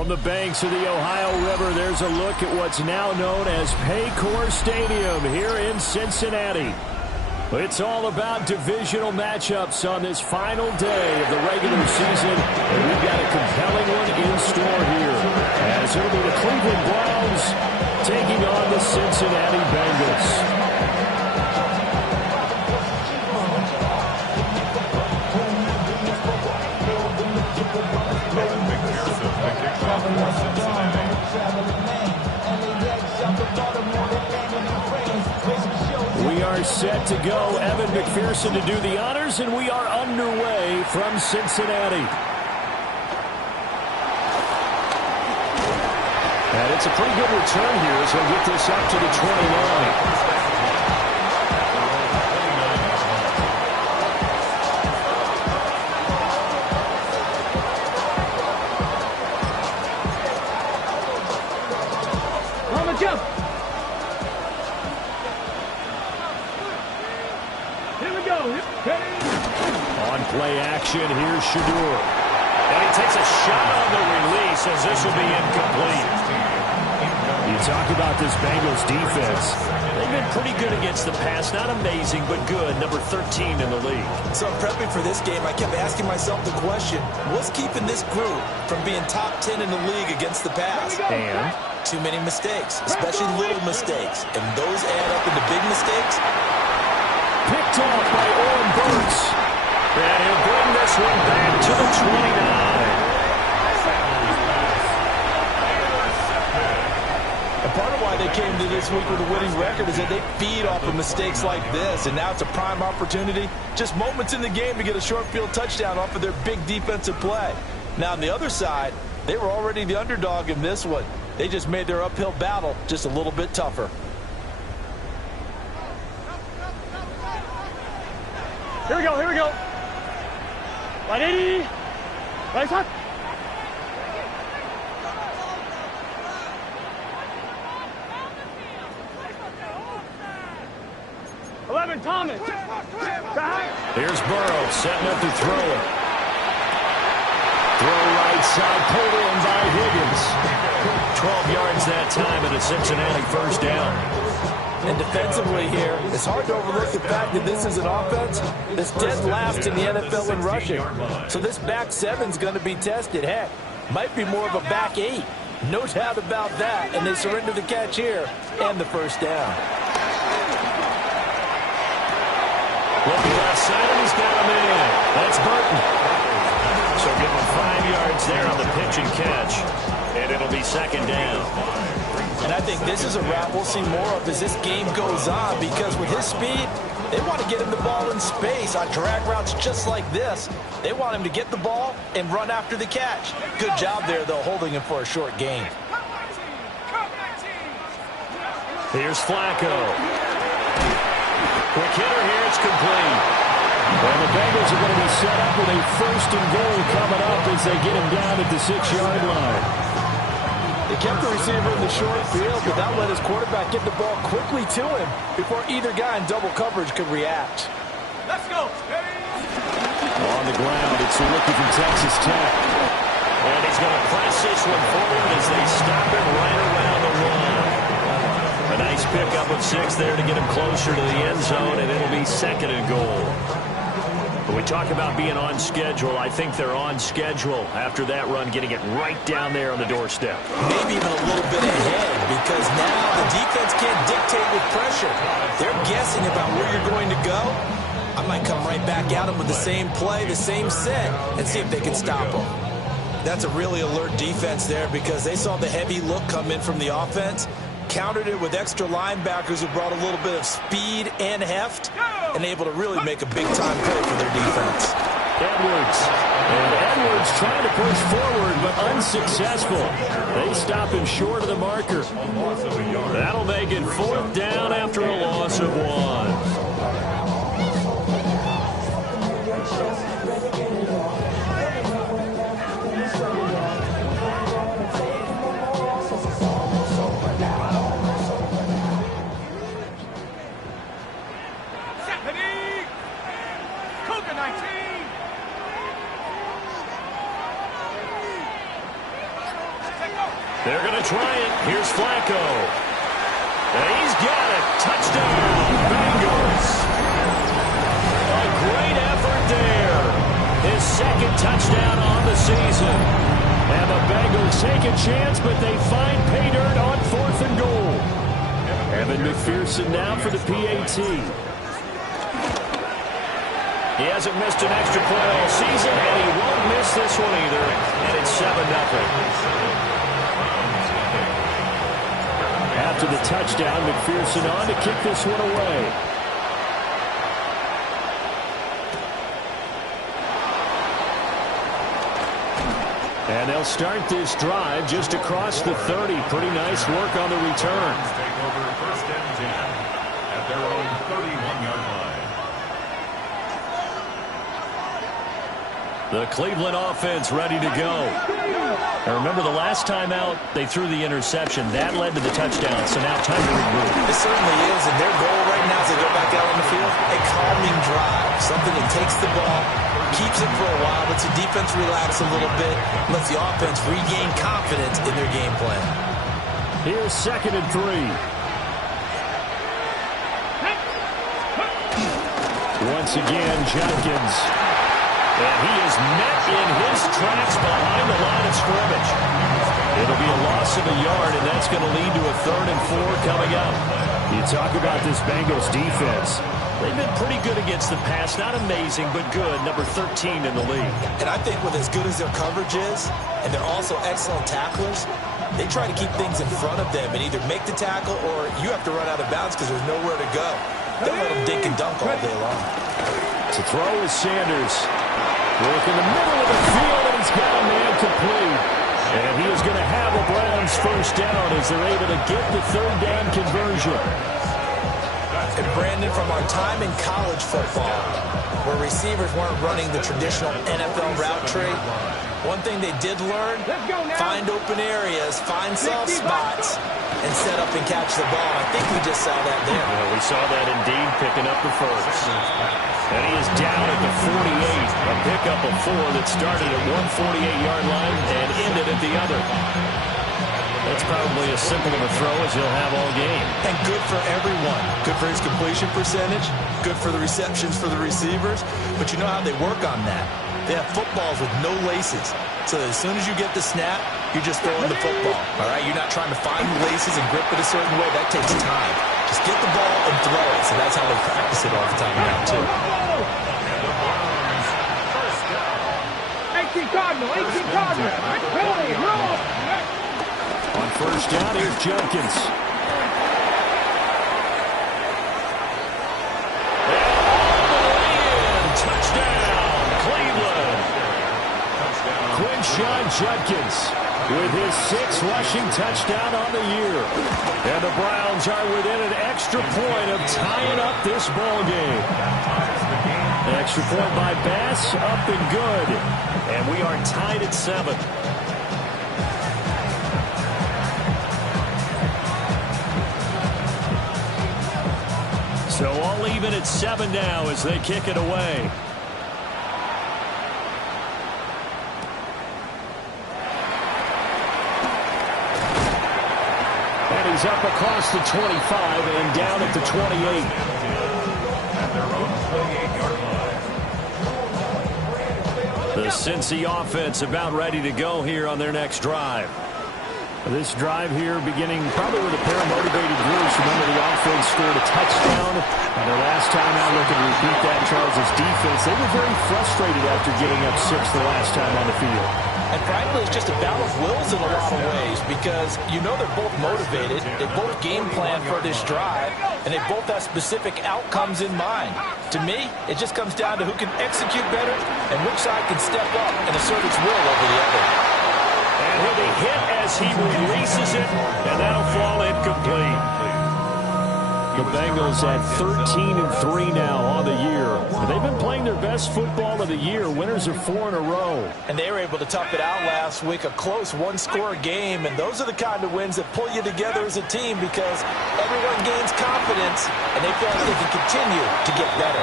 From the banks of the Ohio River, there's a look at what's now known as Paycor Stadium here in Cincinnati. It's all about divisional matchups on this final day of the regular season, and we've got a compelling one in store here, as it'll be the Cleveland Browns taking on the Cincinnati Bengals. We are set to go. Evan McPherson to do the honors, and we are underway from Cincinnati. And it's a pretty good return here as we'll get this up to the 29. Play action, here's Shadur. And he takes a shot on the release as this will be incomplete. You talk about this Bengals defense. They've been pretty good against the pass. Not amazing, but good. Number 13 in the league. So prepping for this game, I kept asking myself the question, what's keeping this group from being top 10 in the league against the pass? And? Too many mistakes, especially little mistakes. And those add up into big mistakes. Picked off by Oren Burks. And he'll bring this one back to the 29. And part of why they came to this week with a winning record is that they feed off of mistakes like this, and now it's a prime opportunity, just moments in the game to get a short field touchdown off of their big defensive play. Now on the other side, they were already the underdog in this one. They just made their uphill battle just a little bit tougher. Here we go, here we go. Ready? Right shot. 11, Thomas. Here's Burrow setting up to throw it. Throw right side, pulled in by Higgins. 12 yards that time and a Cincinnati first down. And defensively here, it's hard to overlook the fact that this is an offense that's dead last in the NFL in rushing. So this back seven's going to be tested. Heck, might be more of a back eight. No doubt about that. And they surrender the catch here and the first down. Looking left side, and he's got him in. That's Burton. So give him 5 yards there on the pitch and catch. And it'll be second down. And I think this is a route we'll see more of as this game goes on, because with his speed, they want to get him the ball in space on drag routes just like this. They want him to get the ball and run after the catch. Good job there, though, holding him for a short gain. Here's Flacco. Quick hitter here, it's complete. Well, the Bengals are going to be set up with a first and goal coming up as they get him down at the 6-yard line. They kept the receiver in the short field, but that let his quarterback get the ball quickly to him before either guy in double coverage could react. Let's go. On the ground, it's a rookie from Texas Tech. And he's going to press this one forward as they stop him right around the run. A nice pickup of 6 there to get him closer to the end zone, and it'll be second and goal. When we talk about being on schedule, I think they're on schedule after that run, getting it right down there on the doorstep. Maybe even a little bit ahead, because now the defense can't dictate with pressure. They're guessing about where you're going to go. I might come right back at them with the same play, the same set, and see if they can stop them. That's a really alert defense there, because they saw the heavy look come in from the offense, countered it with extra linebackers who brought a little bit of speed and heft, and able to really make a big-time play for their defense. Edwards. And Edwards trying to push forward, but unsuccessful. They stop him short of the marker. That'll make it 4th down after a loss of 1. They're going to try it. Here's Flacco. And he's got it. Touchdown, Bengals. A great effort there. His second touchdown on the season. And the Bengals take a chance, but they find pay dirt on 4th and goal. Evan McPherson now for the PAT. He hasn't missed an extra point all season, and he won't miss this one either. And it's 7-0. After the touchdown, McPherson on to kick this one away. And they'll start this drive just across the 30. Pretty nice work on the return. Take over 1st and 10 at their own 31-yard line. The Cleveland offense ready to go. And remember, the last time out, they threw the interception. That led to the touchdown, so now time to regroup. It certainly is, and their goal right now as they go back out on the field, a calming drive, something that takes the ball, keeps it for a while, lets the defense relax a little bit, lets the offense regain confidence in their game plan. Here's 2nd and 3. Once again, Jenkins. And he is met in his tracks behind the line of scrimmage. It'll be a loss of a yard, and that's going to lead to a 3rd and 4 coming up. You talk about this Bengals defense. They've been pretty good against the pass. Not amazing, but good. Number 13 in the league. And I think with as good as their coverage is, and they're also excellent tacklers, they try to keep things in front of them and either make the tackle or you have to run out of bounds because there's nowhere to go. Don't let them dink and dunk all day long. To throw is Sanders. Work in the middle of the field, and he's got a man complete. And he is going to have a Browns 1st down as they're able to get the 3rd down conversion. And Brandon, from our time in college football, where receivers weren't running the traditional NFL route tree, one thing they did learn, find open areas, find soft spots, and set up and catch the ball. I think we just saw that there. Yeah, we saw that indeed, picking up the 1st. And he is down at the 48. A pickup of 4 that started at one 48-yard line and ended at the other. That's probably as simple of a throw as he'll have all game. And good for everyone. Good for his completion percentage. Good for the receptions for the receivers. But you know how they work on that. They have footballs with no laces. So as soon as you get the snap, you're just throwing the football. All right? You're not trying to find the laces and grip it a certain way. That takes time. Just get the ball and throw it. So that's how they practice it all the time now, too. 18 Cardinal, 18 Cardinal. On 1st down, here's Jenkins. Touchdown, Cleveland. Quinshon Judkins with his 6th rushing touchdown on the year. And the Browns are within an extra point of tying up this ball game. Extra point by Bass, up and good. And we are tied at 7. So all even at 7 now as they kick it away. And he's up across the 25 and down at the 28. At their own 28-yard line. The Cincy offense about ready to go here on their next drive. This drive here beginning probably with a pair of motivated groups. Remember, the offense scored a touchdown. And their last time out looking to repeat that, Charles' defense. They were very frustrated after getting up 6 the last time on the field. And frankly, it's just a battle of wills in a lot of ways because you know they're both motivated. They both game plan for this drive, and they both have specific outcomes in mind. To me, it just comes down to who can execute better and which side can step up and assert its will over the other. And he'll be hit as he releases it, and that'll fall incomplete. The Bengals at 13-3 now on the year. They've been playing their best football of the year. Winners are 4 in a row. And they were able to tough it out last week, a close one-score game. And those are the kind of wins that pull you together as a team because everyone gains confidence, and they feel like they can continue to get better.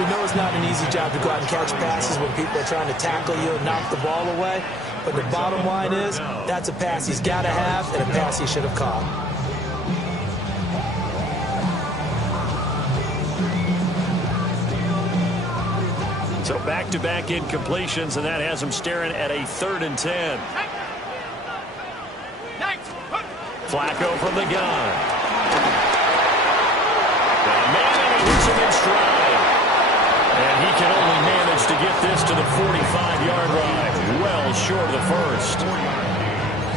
We know it's not an easy job to go out and catch passes when people are trying to tackle you and knock the ball away. But the bottom line is, that's a pass he's got to have and a pass he should have caught. So back-to-back incompletions, and that has him staring at a 3rd and 10. Flacco from the gun. And Manning hits him in stride. And he can only manage to get this to the 45-yard line, well short of the first.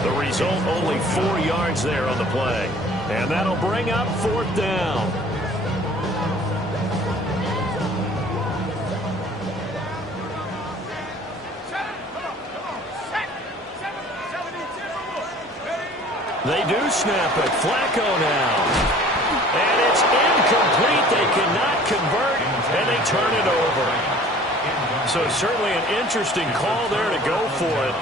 The result, only 4 yards there on the play. And that'll bring up 4th down. They do snap it. Flacco now. And it's incomplete. They cannot convert, and they turn it over. So certainly an interesting call there to go for it.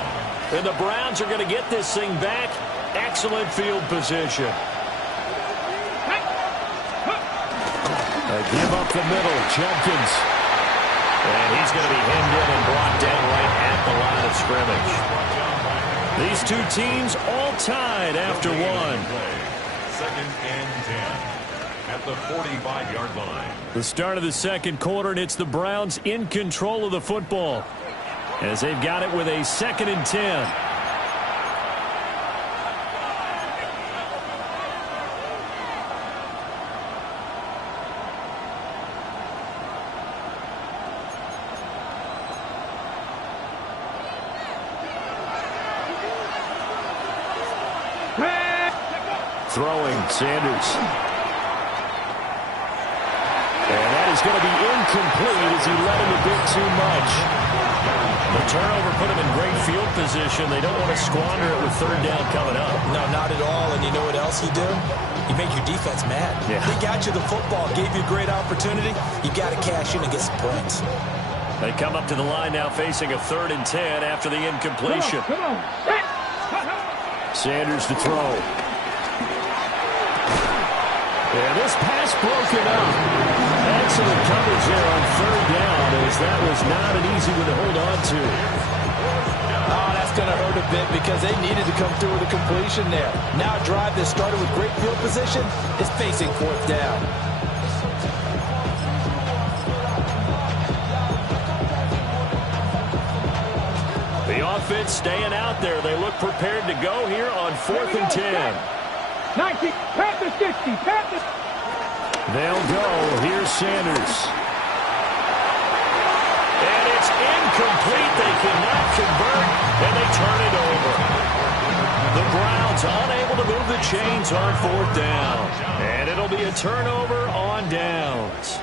And the Browns are going to get this thing back. Excellent field position. A give up the middle. Jenkins. And he's going to be hemmed in and brought down right at the line of scrimmage. These two teams all tied after one. 2nd and 10 at the 45-yard line. The start of the second quarter, and it's the Browns in control of the football as they've got it with a 2nd and 10. Throwing, Sanders. And that is going to be incomplete as he led him a bit too much. The turnover put him in great field position. They don't want to squander it with 3rd down coming up. No, not at all. And you know what else you do? You make your defense mad. Yeah. They got you the football, gave you a great opportunity. You got to cash in and get some points. They come up to the line now facing a 3rd and 10 after the incompletion. Come on. Sanders to throw. And this pass broken up. Excellent coverage there on 3rd down, as that was not an easy one to hold on to. Oh, that's going to hurt a bit because they needed to come through with a completion there. Now a drive that started with great field position is facing 4th down. The offense staying out there. They look prepared to go here on 4th and 10. 90, Panthers 60, Panthers. They'll go. Here's Sanders. And it's incomplete. They cannot convert, and they turn it over. The Browns unable to move the chains on 4th down. And it'll be a turnover on downs.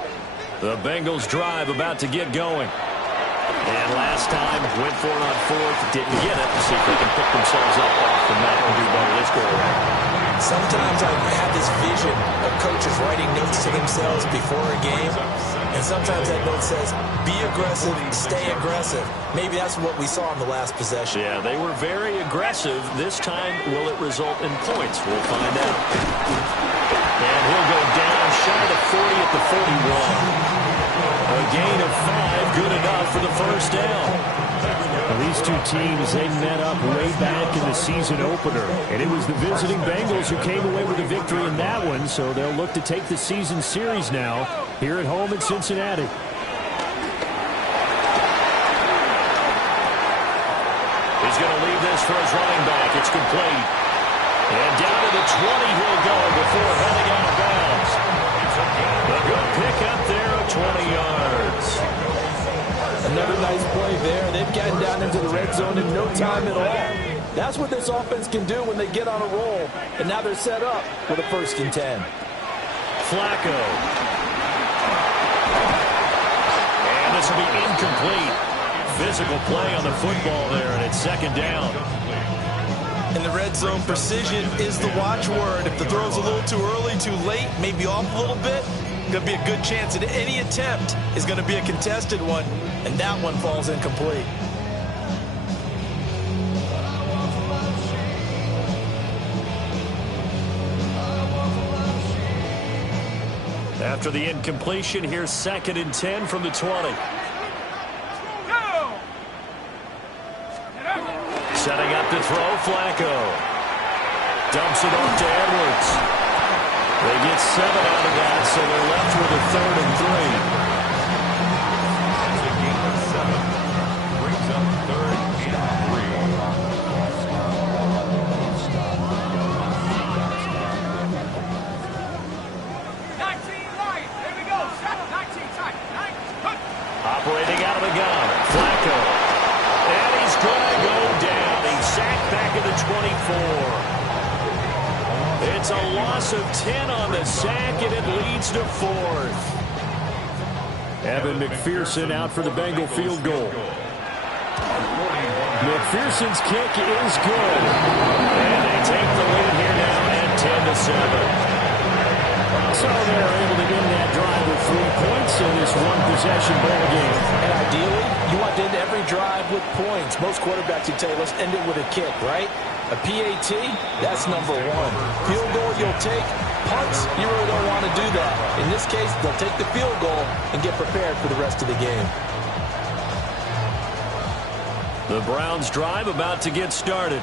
The Bengals drive about to get going. And last time, went for it on 4th, didn't get it. See if they can pick themselves up off the mat and do better this go around. Sometimes I have this vision of coaches writing notes to themselves before a game, and sometimes that note says, be aggressive, stay aggressive. Maybe that's what we saw in the last possession. Yeah, they were very aggressive. This time, will it result in points? We'll find out. And he'll go down shy of 40 at the 41. A gain of 5, good enough for the 1st down. Well, these two teams, they met up way back in the season opener. And it was the visiting Bengals who came away with a victory in that one, so they'll look to take the season series now here at home in Cincinnati. He's going to leave this for his running back. It's complete. And down to the 20 he'll go before heading out of bounds. A good pick up there of 20 yards. Another nice play there. They've gotten down into the red zone in no time at all. That's what this offense can do when they get on a roll. And now they're set up for the 1st and 10. Flacco. And this will be incomplete. Physical play on the football there, and it's 2nd down. In the red zone, precision is the watchword. If the throw's a little too early, too late, maybe off a little bit, going to be a good chance that any attempt is going to be a contested one, and that one falls incomplete. After the incompletion, here's 2nd and 10 from the 20. throw, Flacco. Dumps it off to Edwards. They get 7 out of that, so they're left with a 3rd and 3. That's a gain of 7. Brings up 3rd and 3. 19 Lions. Here we go. 19 tight. 9. Operating out of the gun. Flacco. And he's going to go down. He's sacked back at the 24. It's a loss of 10 on the sack, and it leads to 4th. Evan McPherson out for the Bengal field goal. McPherson's kick is good. And they take the lead here now at 10-7. So they're able to end that drive with 3 points in this one-possession ball game. And ideally, you want to end every drive with points. Most quarterbacks would tell you, let's end it with a kick, right? A PAT, that's number 1. Field goal you'll take. Punts, you really don't want to do that. In this case, they'll take the field goal and get prepared for the rest of the game. The Browns' drive about to get started.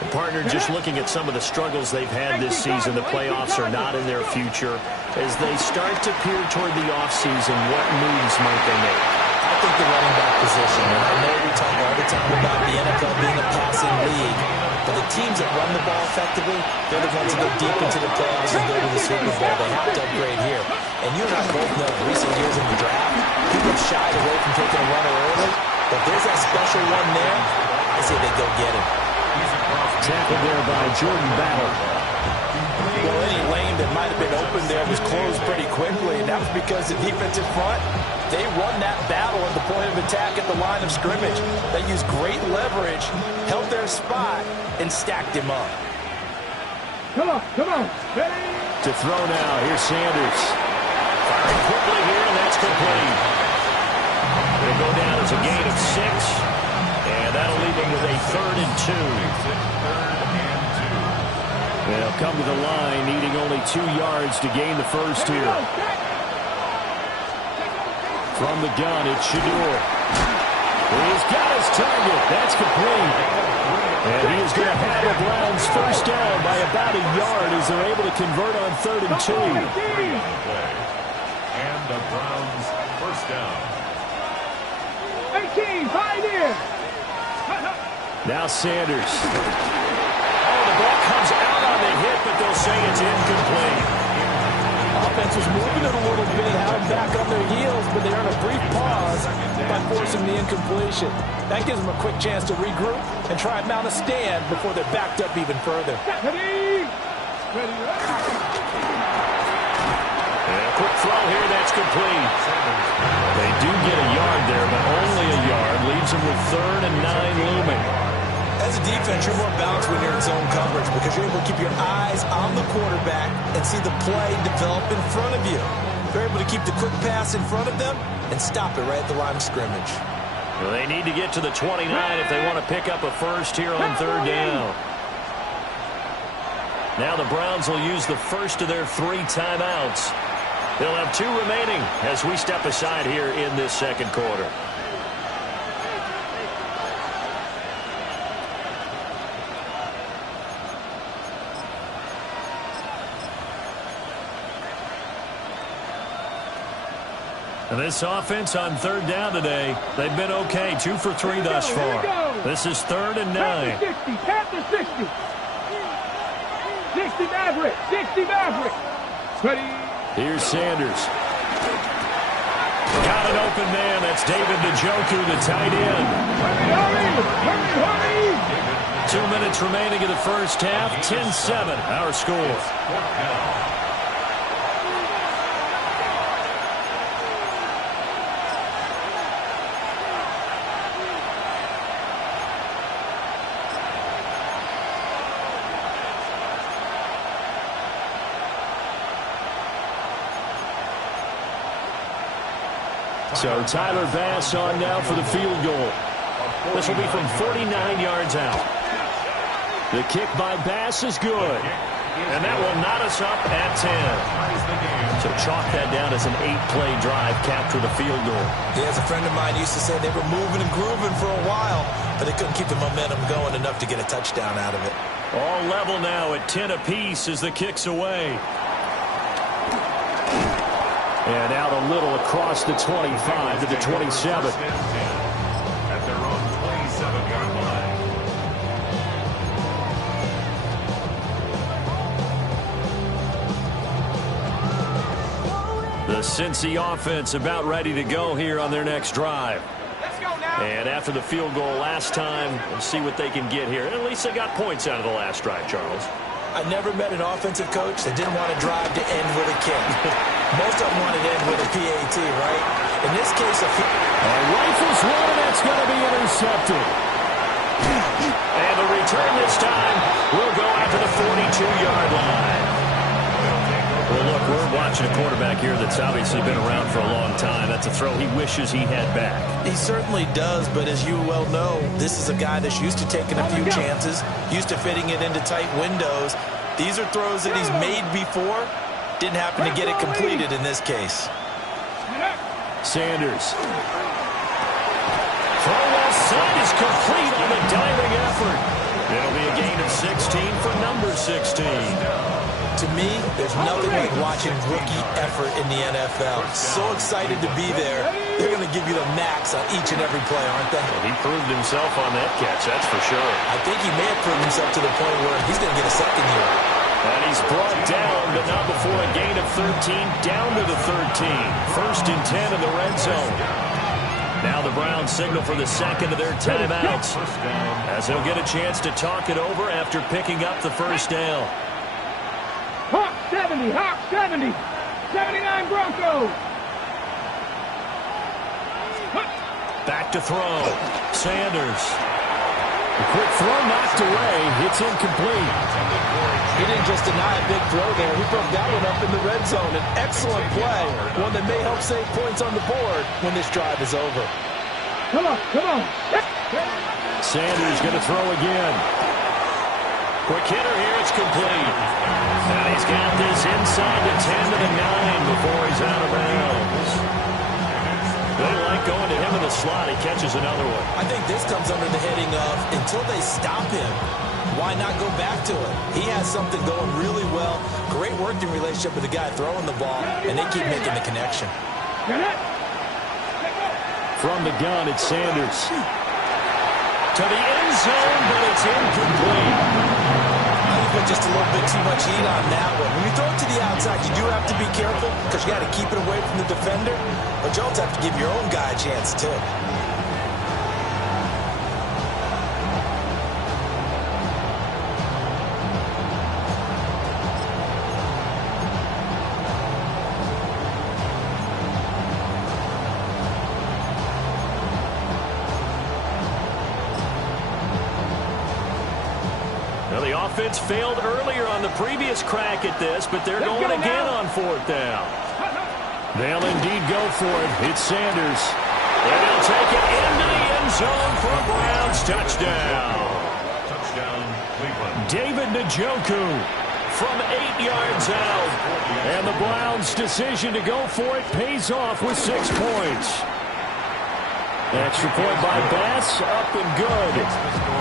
The partner just looking at some of the struggles they've had this season. The playoffs are not in their future. As they start to peer toward the offseason, what moves might they make? I think the running back position, and I know we talk all the time about the NFL being a passing league, but the teams that run the ball effectively, they're the ones that go deep into the playoffs and go to the Super Bowl. They have to upgrade here. And you and I both know in recent years in the draft, people have shied away from taking a runner early, but there's that special one there. I say they go get him. Tackled there by Jordan Battle. Well, any lane that might have been open there was closed pretty quickly, and that was because the defensive front, they won that battle at the point of attack at the line of scrimmage. They used great leverage, held their spot, and stacked him up. Come on. Ready? To throw now, here's Sanders. Firing quickly here, and that's complete. They go down as a gain of 6. And that'll leave them with a 3rd and 2. They'll come to the line, needing only 2 yards to gain the first here. From the gun, it's Shador. He's got his target. That's complete. And he is going to have the Browns first down by about a yard as they're able to convert on 3rd and 2. And the Browns first down. 18, 5 in. Now Sanders. Oh, the ball comes out on the hit, but they'll say it's incomplete. Offense was moving it a little bit, had them back on their heels, but they earned a brief pause by forcing the incompletion. That gives them a quick chance to regroup and try and mount a stand before they're backed up even further. Ready. And a quick throw here, that's complete. They do get a yard there, but only a yard. Leaves them with 3rd and 9 looming. As a defense, you're more balanced when you're in zone coverage because you're able to keep your eyes on the quarterback and see the play develop in front of you. You're able to keep the quick pass in front of them and stop it right at the line of scrimmage. Well, they need to get to the 29 if they want to pick up a first here on 3rd down. Now the Browns will use the first of their 3 timeouts. They'll have 2 remaining as we step aside here in this second quarter. And this offense on 3rd down today, they've been okay. 2 for 3 thus far. This is 3rd and 9. 60, Panther 60. 60 Maverick. 60 Maverick. Ready. Here's Sanders. Got an open man. That's David Njoku, the tight end. Hurry. 2 minutes remaining in the first half. 10-7, our score. So Tyler Bass on now for the field goal. This will be from 49 yards out. The kick by Bass is good. And that will knot us up at 10. So chalk that down as an 8-play drive, capture the field goal. Yeah, as a friend of mine used to say, they were moving and grooving for a while, but they couldn't keep the momentum going enough to get a touchdown out of it. All level now at 10 apiece as the kick's away. And out a little across the 25 to the 27. At their own 27-yard line. The Cincy offense about ready to go here on their next drive. Let's go now. And after the field goal last time, we'll see what they can get here. At least they got points out of the last drive, Charles. I never met an offensive coach that didn't want to drive to end with a kick. Most of them wanted to end with a PAT, right? In this case, rifles one, and that's going to be intercepted. And the return this time will go out to the 42-yard line. Well, look, we're watching a quarterback here that's obviously been around for a long time. That's a throw he wishes he had back. he certainly does, but as you well know, this is a guy that's used to taking a few chances, used to fitting it into tight windows. These are throws that he's made before. Didn't happen to get it completed in this case. Sanders. Throw left side is complete on the diving effort. It'll be a gain of 16 for number 16. To me, there's nothing like watching rookie effort in the NFL. So excited to be there. They're going to give you the max on each and every play, aren't they? Well, he proved himself on that catch, that's for sure. I think he may have proved himself to the point where he's going to get a second year. And he's brought down, but not before a gain of 13, down to the 13. First and 10 in the red zone. Now the Browns signal for the second of their timeouts, as they'll get a chance to talk it over after picking up the first down. Hawk 70, Hawk 70, 79 Broncos. Back to throw. Sanders. The quick throw knocked away. It's incomplete. He didn't just deny a big throw there. He broke that one up in the red zone. An excellent play. One that may help save points on the board when this drive is over. Come on, come on. Sanders going to throw again. Quick hitter here. It's complete. And he's got this inside the 10 to the 9 before he's out of bounds. They like going to him in the slot. He catches another one. I think this comes under the heading of until they stop him, why not go back to it? He has something going really well. Great working relationship with the guy throwing the ball, and they keep making the connection. From the gun, it's Sanders. To the end zone, but it's incomplete. Put just a little bit too much heat on that one. When you throw it to the outside, you do have to be careful because you got to keep it away from the defender, but you also have to give your own guy a chance too. Offense failed earlier on the previous crack at this, but they're going again on fourth down. They'll indeed go for it. It's Sanders. And they'll take it into the end zone for a Browns touchdown. Touchdown, Cleveland. David Njoku from 8 yards out. And the Browns' decision to go for it pays off with 6 points. Extra point by Bass, up and good.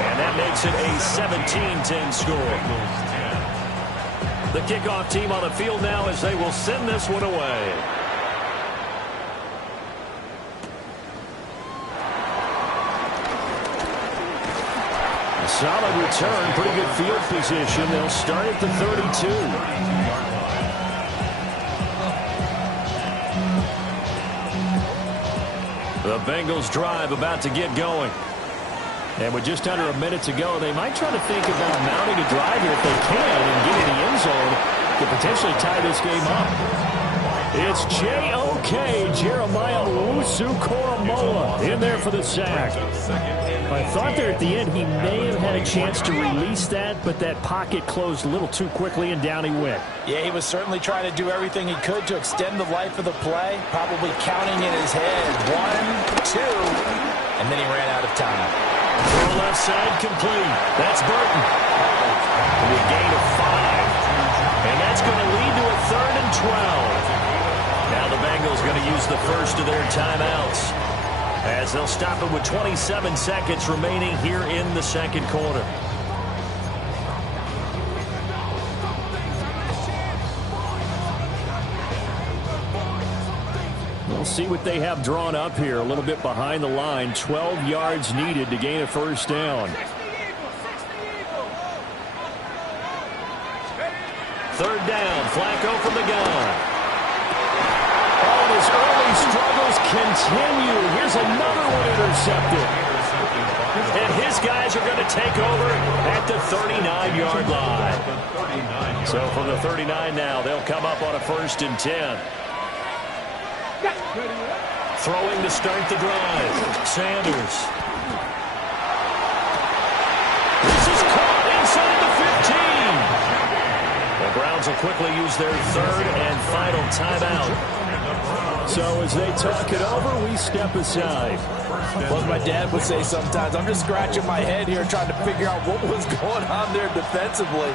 And that makes it a 17-10 score. The kickoff team on the field now as they will send this one away. A solid return, pretty good field position. They'll start at the 32. The Bengals drive about to get going. And with just under a minute to go, they might try to think about mounting a drive here if they can and get in the end zone to potentially tie this game up. It's J.O.K. Jeremiah Owusu-Koramoah in there for the sack. I thought there at the end he may have had a chance to release that, but that pocket closed a little too quickly and down he went. Yeah, he was certainly trying to do everything he could to extend the life of the play, probably counting in his head 1, 2, and then he ran out of time. Throw left side complete. That's Burton. A gain of 5. going to lead to a 3rd and 12. Now the Bengals going to use the first of their timeouts, as they'll stop it with 27 seconds remaining here in the second quarter. We'll see what they have drawn up here. A little bit behind the line. 12 yards needed to gain a first down. 3rd down. Flacco from the gun. Oh, his early struggles continue. Here's another one intercepted. And his guys are going to take over at the 39-yard line. So from the 39 now, they'll come up on a 1st and 10. Throwing to start the drive. Sanders. This is caught inside the 15. The Browns will quickly use their 3rd and final timeout. So as they talk it over, we step aside. Well, my dad would say sometimes, I'm just scratching my head here trying to figure out what was going on there defensively.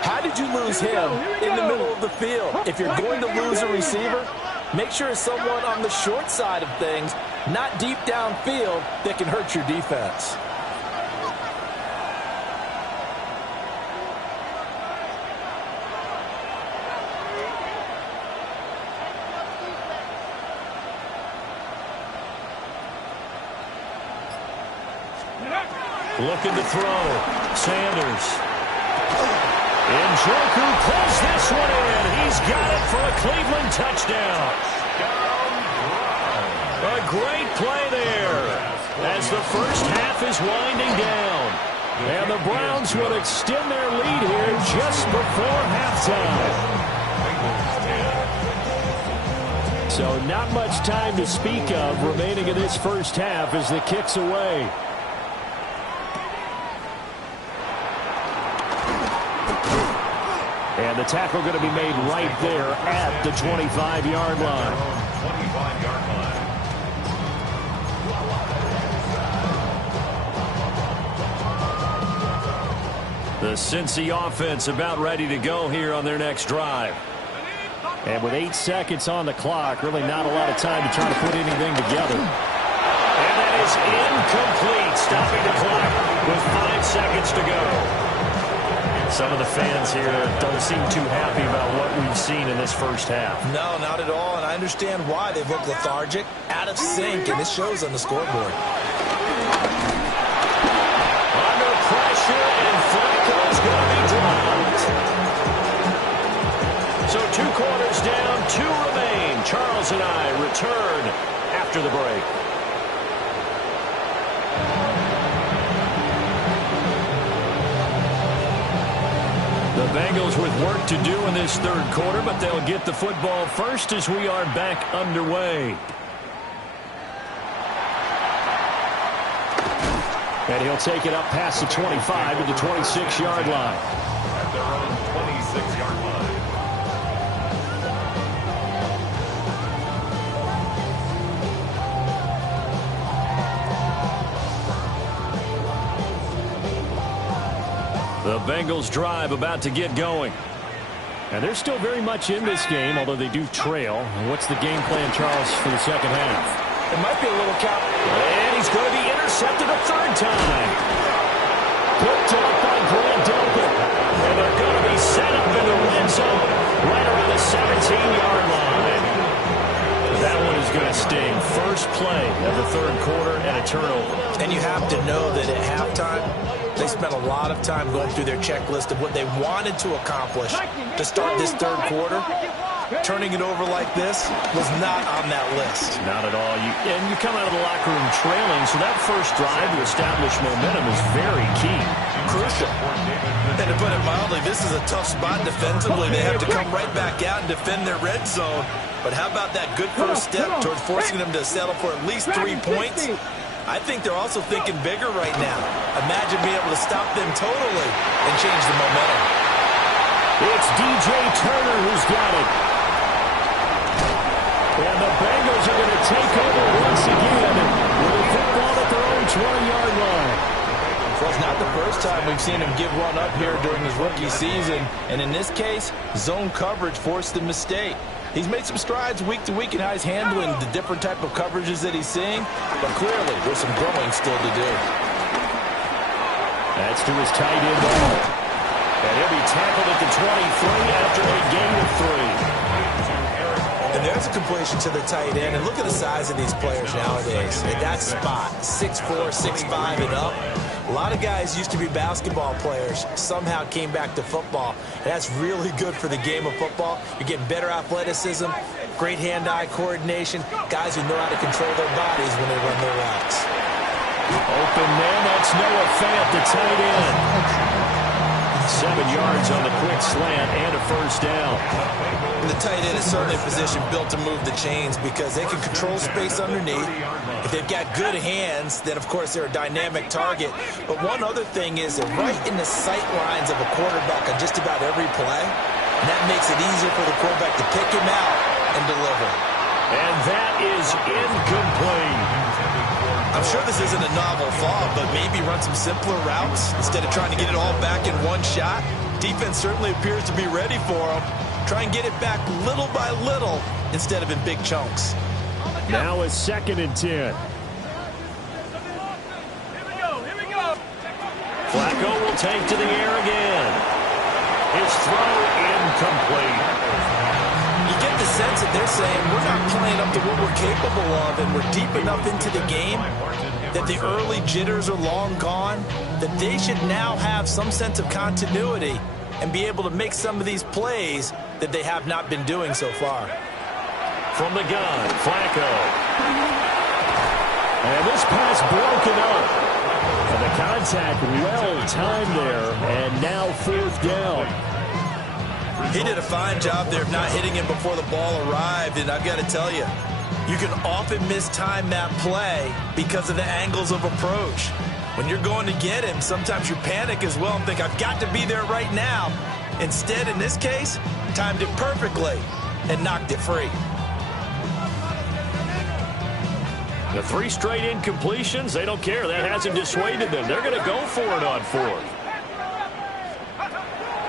How did you lose him in the middle of the field? If you're going to lose a receiver, make sure it's someone on the short side of things, not deep downfield, that can hurt your defense. Looking to throw. Sanders. Njoku pulls this one in. He's got it for a Cleveland touchdown. A great play there as the first half is winding down. And the Browns will extend their lead here just before halftime. So not much time to speak of remaining in this first half as the kick's away. And the tackle going to be made right there at the 25-yard line. 25-yard line. The Cincy offense about ready to go here on their next drive. And with 8 seconds on the clock, really not a lot of time to try to put anything together. And that is incomplete, stopping the clock with 5 seconds to go. Some of the fans here don't seem too happy about what we've seen in this first half. No, not at all, and I understand why. They've looked lethargic, out of sync, and it shows on the scoreboard. Under pressure, and Flacco's going to be dropped. So 2 quarters down, 2 remain. Charles and I return after the break. The Bengals with work to do in this 3rd quarter, but they'll get the football first as we are back underway. And he'll take it up past the 25 to the 26-yard line. At their own 26-yard line. The Bengals drive about to get going. And they're still very much in this game, although they do trail. What's the game plan, Charles, for the second half? It might be a little count. And he's going to be intercepted a 3rd time. Picked up by Grant Delpit. And they're going to be set up in the red zone right around the 17-yard line. That one is going to sting. First play of the 3rd quarter and a turnover. And you have to know that at halftime, they spent a lot of time going through their checklist of what they wanted to accomplish to start this 3rd quarter. Turning it over like this was not on that list. Not at all. And you come out of the locker room trailing, so that first drive to establish momentum is very key. Crucial. And to put it mildly, this is a tough spot defensively. They have to come right back out and defend their red zone. But how about that good first step towards forcing them to settle for at least 3 points? I think they're also thinking bigger right now. Imagine being able to stop them totally and change the momentum. It's DJ Turner who's got it. And the Bengals are going to take over once again with a football at their own 20-yard line. Well, it's not the first time we've seen him give one up here during his rookie season. And in this case, zone coverage forced the mistake. He's made some strides week to week in how he's handling the different type of coverages that he's seeing. But clearly, there's some growing still to do. That's to his tight end ball. And he'll be tackled at the 23 after a gain of 3. And there's a completion to the tight end. And look at the size of these players nowadays. At that spot, 6'4", 6'5", and up. A lot of guys used to be basketball players, somehow came back to football. And that's really good for the game of football. You're getting better athleticism, great hand-eye coordination, guys who know how to control their bodies when they run their routes. Open man, that's Noah Fant, the tight end. 7 yards on the quick slant and a first down. And the tight end is certainly a position built to move the chains because they can control space underneath. If they've got good hands, then of course they're a dynamic target. But one other thing is they're right in the sight lines of a quarterback on just about every play. And that makes it easier for the quarterback to pick him out and deliver. And that is incomplete. I'm sure this isn't a novel thought, but maybe run some simpler routes instead of trying to get it all back in one shot. Defense certainly appears to be ready for him. Try and get it back little by little instead of in big chunks. Now a 2nd and 10. Here we go. Flacco will take to the air again. His throw incomplete. You get the sense that they're saying we're not playing up to what we're capable of, and we're deep enough into the game that the early jitters are long gone, that they should now have some sense of continuity and be able to make some of these plays that they have not been doing so far. From the gun, Flacco. And this pass broken up. And the contact well timed there, and now 4th down. He did a fine job there of not hitting him before the ball arrived, and I've got to tell you, you can often mistime that play because of the angles of approach. When you're going to get him, sometimes you panic as well and think, I've got to be there right now. Instead, in this case, timed it perfectly and knocked it free. The 3 straight incompletions, they don't care. That hasn't dissuaded them. They're going to go for it on 4th.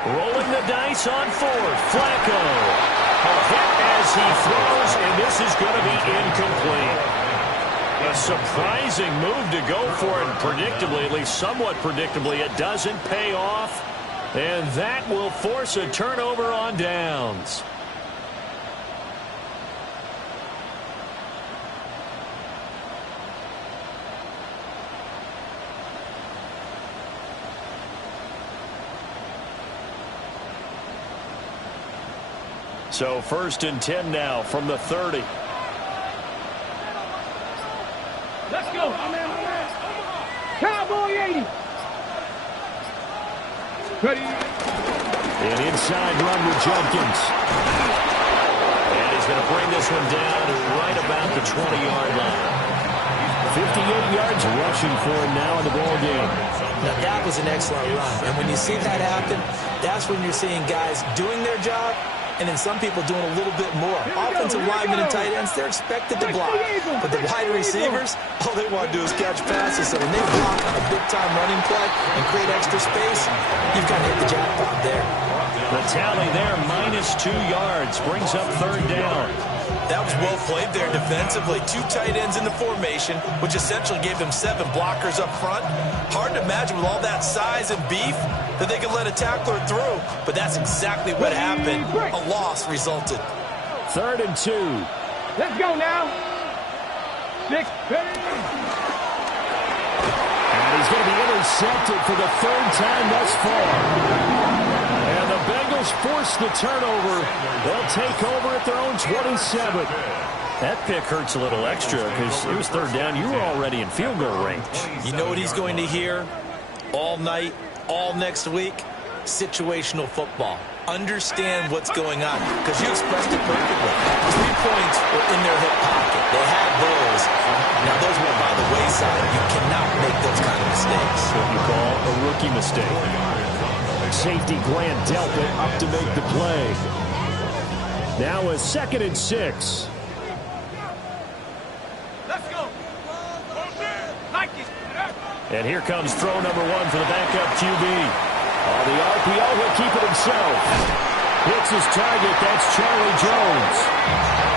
Rolling the dice on 4th. Flacco. A hit as he throws, and this is going to be incomplete. A surprising move to go for it, and predictably, at least somewhat predictably, it doesn't pay off. And that will force a turnover on downs. So 1st and 10 now from the 30. Let's go. Cowboy 80. Ready. An inside run with Jenkins. And he's going to bring this one down right about the 20-yard line. 58 yards rushing for him now in the ball game. Now, that was an excellent run. And when you see that happen, that's when you're seeing guys doing their job, and then some people doing a little bit more. Offensive linemen and tight ends, they're expected to block. But the wide receivers, all they want to do is catch passes. So when they block on a big-time running play and create extra space, you've got to hit the jackpot there. The tally there, -2 yards, brings up 3rd down. That was well played there defensively. 2 tight ends in the formation, which essentially gave them 7 blockers up front. Hard to imagine with all that size and beef that they could let a tackler through. But that's exactly what happened. A loss resulted. 3rd and 2. Let's go now. 6. And he's going to be intercepted for the 3rd time thus far. And the Bengals force the turnover. They'll take over at their own 27. That pick hurts a little extra because it was 3rd down. You were already in field goal range. You know what he's going to hear all night, all next week? Situational football. Understand what's going on, because you expressed it perfectly. 3 points were in their hip pocket. They had those. Now, those went by the wayside. You cannot make those kind of mistakes. What you call a rookie mistake. Safety Grant Delpit up to make the play. Now a 2nd and 6. Let's go. Like it. And here comes throw number 1 for the backup QB. On the RPO, he'll keep it himself. Hits his target. That's Charlie Jones.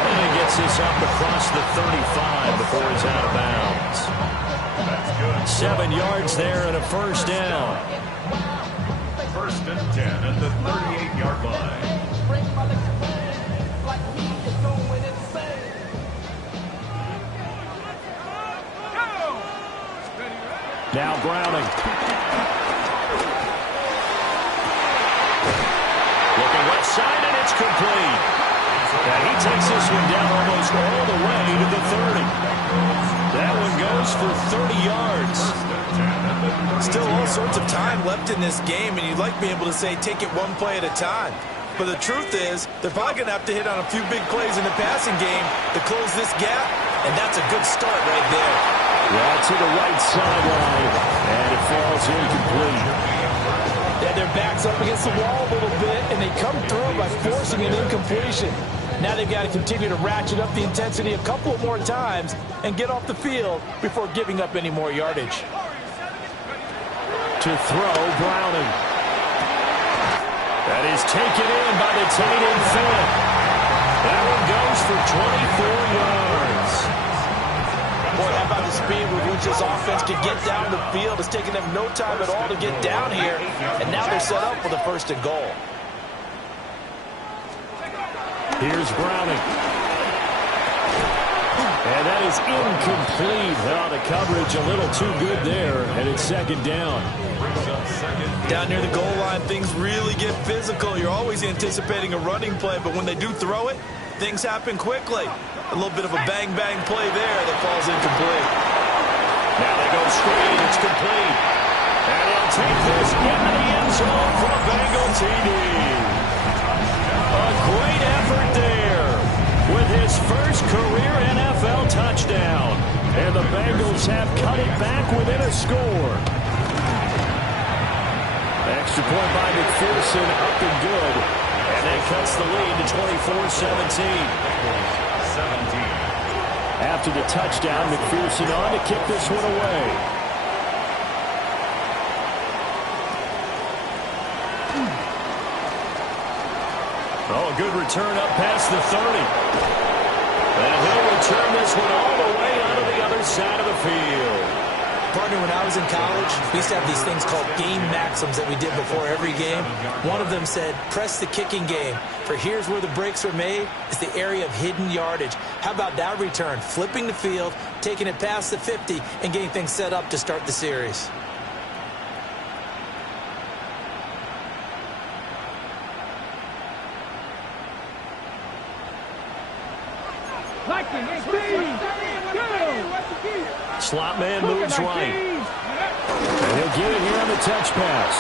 And he gets this up across the 35 before he's out of bounds. That's good. 7 yards there and a first down. 1st and 10 at the 38-yard line. Now Browning. Looking left side, and it's complete. And he takes this one down almost all the way to the 30. That one goes for 30 yards. Still all sorts of time left in this game, and you'd like being able to say take it one play at a time. But the truth is, they're probably going to have to hit on a few big plays in the passing game to close this gap, and that's a good start right there. Well, to the right sideline, and it falls incomplete. They had their backs up against the wall a little bit, and they come through by forcing an incompletion. Now they've got to continue to ratchet up the intensity a couple of more times and get off the field before giving up any more yardage. To throw, Browning. That is taken in by the tight end Finn. That one goes for 24 yards. Boy, how about the speed with which this offense can get down the field? It's taking them no time at all to get down here, and now they're set up for the 1st and goal. Here's Browning. And that is incomplete. Oh, the coverage a little too good there, and it's 2nd down. Down near the goal line, things really get physical. You're always anticipating a running play, but when they do throw it, things happen quickly. A little bit of a bang-bang play there that falls incomplete. Now they go screen. It's complete. And he'll take this into the end zone for a Bengal TD. A great effort there with his first career NFL touchdown. And the Bengals have cut it back within a score. Extra point by McPherson, up and good. And that cuts the lead to 24-17. After the touchdown, McPherson on to kick this one away. Oh, a good return up past the 30. And he'll return this one all the way out of the other side of the field. Partner, when I was in college, we used to have these things called game maxims that we did before every game. One of them said, press the kicking game. For here's where the breaks are made, is the area of hidden yardage. How about that return? Flipping the field, taking it past the 50, and getting things set up to start the series. Slot man moves right. And he'll get it here on the touch pass.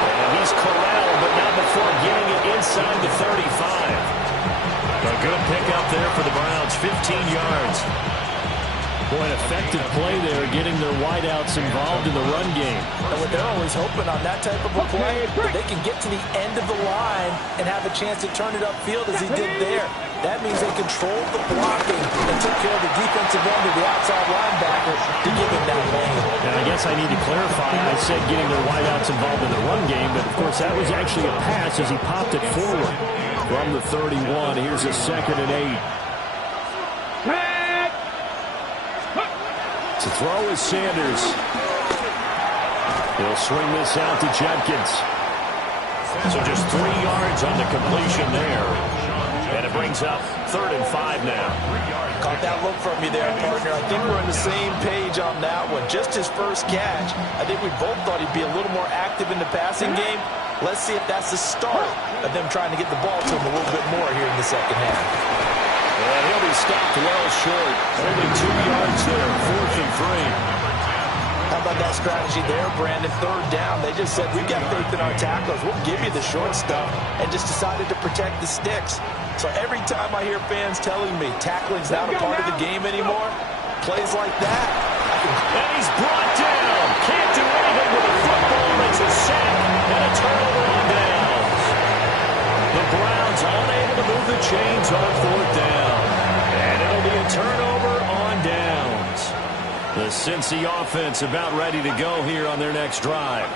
And he's corralled, but not before getting it inside the 35. A good pickup there for the Browns, 15 yards. Boy, an effective play there, getting their wideouts involved in the run game. And what they're always hoping on that type of a play, that they can get to the end of the line and have a chance to turn it upfield as he did there. That means they controlled the blocking and took care of the defensive end of the outside linebacker to give him that lane. And I guess I need to clarify, I said getting their wideouts involved in the run game, but of course that was actually a pass as he popped it forward from the 31. Here's a 2nd and 8. To throw is Sanders. He'll swing this out to Jenkins. So just 3 yards on the completion there. And it brings up 3rd and 5 now. Caught that look from you there, partner. I think we're on the same page on that one. Just his first catch. I think we both thought he'd be a little more active in the passing game. Let's see if that's the start of them trying to get the ball to him a little bit more here in the 2nd half. And he'll be stopped well short. Only 2 yards there, 4th and 3. How about that strategy there, Brandon? 3rd down. They just said, we've got faith in our tacklers. We'll give you the short stuff, and just decided to protect the sticks. So every time I hear fans telling me tackling's not a part of the game anymore, plays like that. And he's brought down. Can't do anything with a football. It's a sack and a turnover on downs. The Browns unable to move the chains on 4th down. And it'll be a turnover on downs. The Cincy offense about ready to go here on their next drive.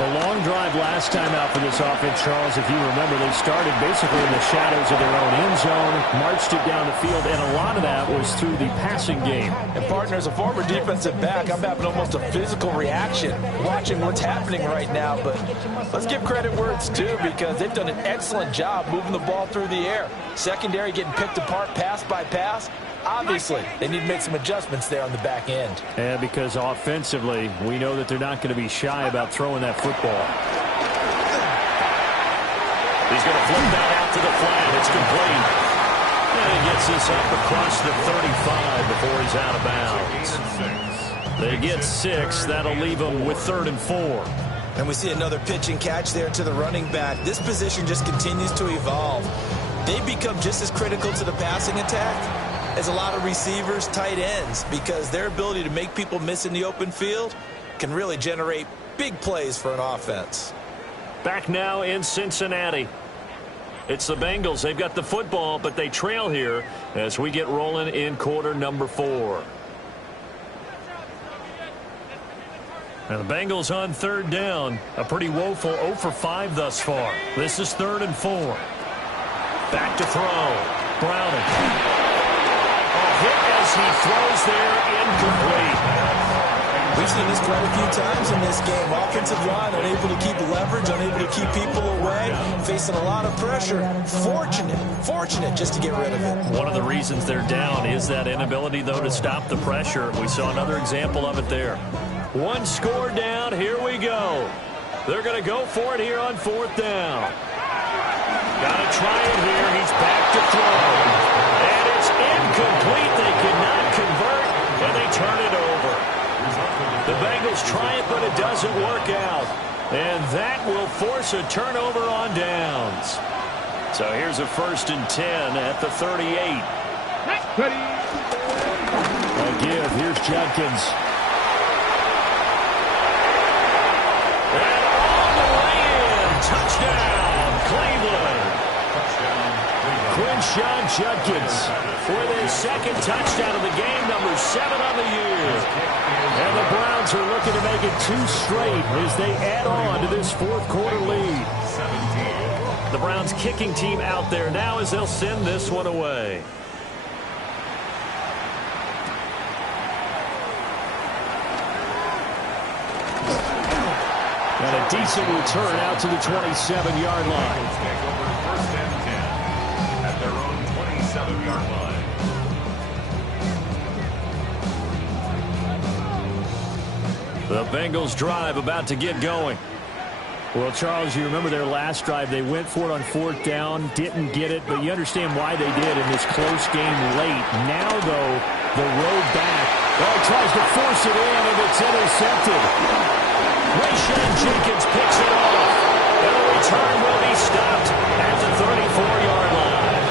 A long drive last time out for this offense, Charles. If you remember, they started basically in the shadows of their own end zone, marched it down the field, and a lot of that was through the passing game. And, partner, as a former defensive back, I'm having almost a physical reaction watching what's happening right now. But let's give credit where it's due, because they've done an excellent job moving the ball through the air. Secondary getting picked apart pass by pass. Obviously, they need to make some adjustments there on the back end. Yeah, because offensively, we know that they're not going to be shy about throwing that football. He's going to flip that out to the flat. It's complete. And he gets this up across the 35 before he's out of bounds. They get 6. That'll leave them with 3rd and 4. And we see another pitch and catch there to the running back. This position just continues to evolve. They become just as critical to the passing attack as a lot of receivers, tight ends, because their ability to make people miss in the open field can really generate big plays for an offense. Back now in Cincinnati. It's the Bengals. They've got the football, but they trail here as we get rolling in quarter number 4. Now the Bengals on 3rd down. A pretty woeful 0 for 5 thus far. This is 3rd and 4. Back to throw. Browning. Hit as he throws there, incomplete. We've seen this quite a few times in this game. Offensive line unable to keep leverage, unable to keep people away, facing a lot of pressure. Fortunate just to get rid of it. One of the reasons they're down is that inability, though, to stop the pressure. We saw another example of it there. 1 score down. Here we go. They're going to go for it here on 4th down. Got to try it here. He's back to throw. And it's incomplete. They cannot convert, and they turn it over. The Bengals try it, but it doesn't work out. And that will force a turnover on downs. So here's a 1st and 10 at the 38. Ready. A give. Here's Judkins. And all the way in. Touchdown, Cleveland. Quinshawn Judkins with his 2nd touchdown of the game, number 7 on the year. And the Browns are looking to make it 2 straight as they add on to this 4th quarter lead. The Browns kicking team out there now as they'll send this one away. And a decent return out to the 27-yard line. Take over 1st and 10 at their own 27-yard line. The Bengals drive about to get going. Well, Charles, you remember their last drive. They went for it on 4th down, didn't get it, but you understand why they did in this close game late. Now, though, the road back. Oh, tries to force it in, and it's intercepted. Quinshawn Judkins picks it off. And the return will be stopped at the 34-yard line.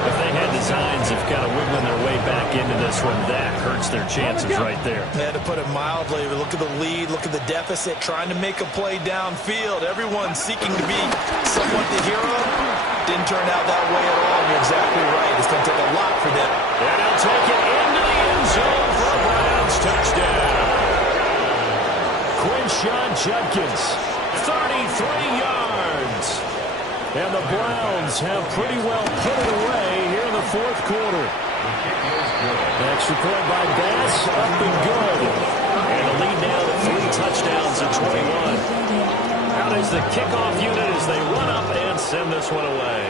If they had designs of kind of wiggling their way back into this one, that hurts their chances right there. Yeah, to put it mildly, look at the lead, look at the deficit, trying to make a play downfield. Everyone seeking to be somewhat the hero. Didn't turn out that way at all. You're exactly right. It's going to take a lot for them. And he'll take it into the end zone for a Browns touchdown. Quinshawn Judkins, 33 yards. and the Browns have pretty well put it away here in the 4th quarter. Extra point by Bass, up and good. And the lead now to 3 touchdowns at 21. Out is the kickoff unit as they run up and send this one away.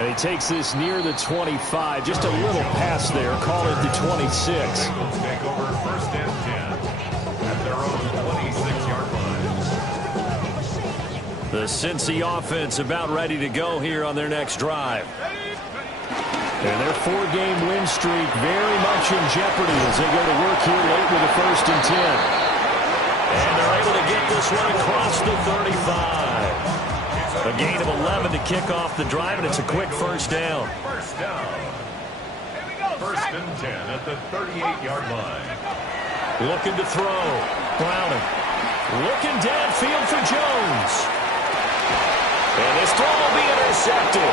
And he takes this near the 25. Just a little pass there. Call it the 26. Take over 1st and 10 at their own 26-yard line. The Cincy offense about ready to go here on their next drive. And their 4-game win streak very much in jeopardy as they go to work here late with a 1st and 10. And they're able to get this one across the 35. A gain of 11 to kick off the drive, and it's a quick 1st down. 1st down. 1st and 10 at the 38-yard line. Looking to throw. Browning. Looking downfield for Jones. And this throw will be intercepted.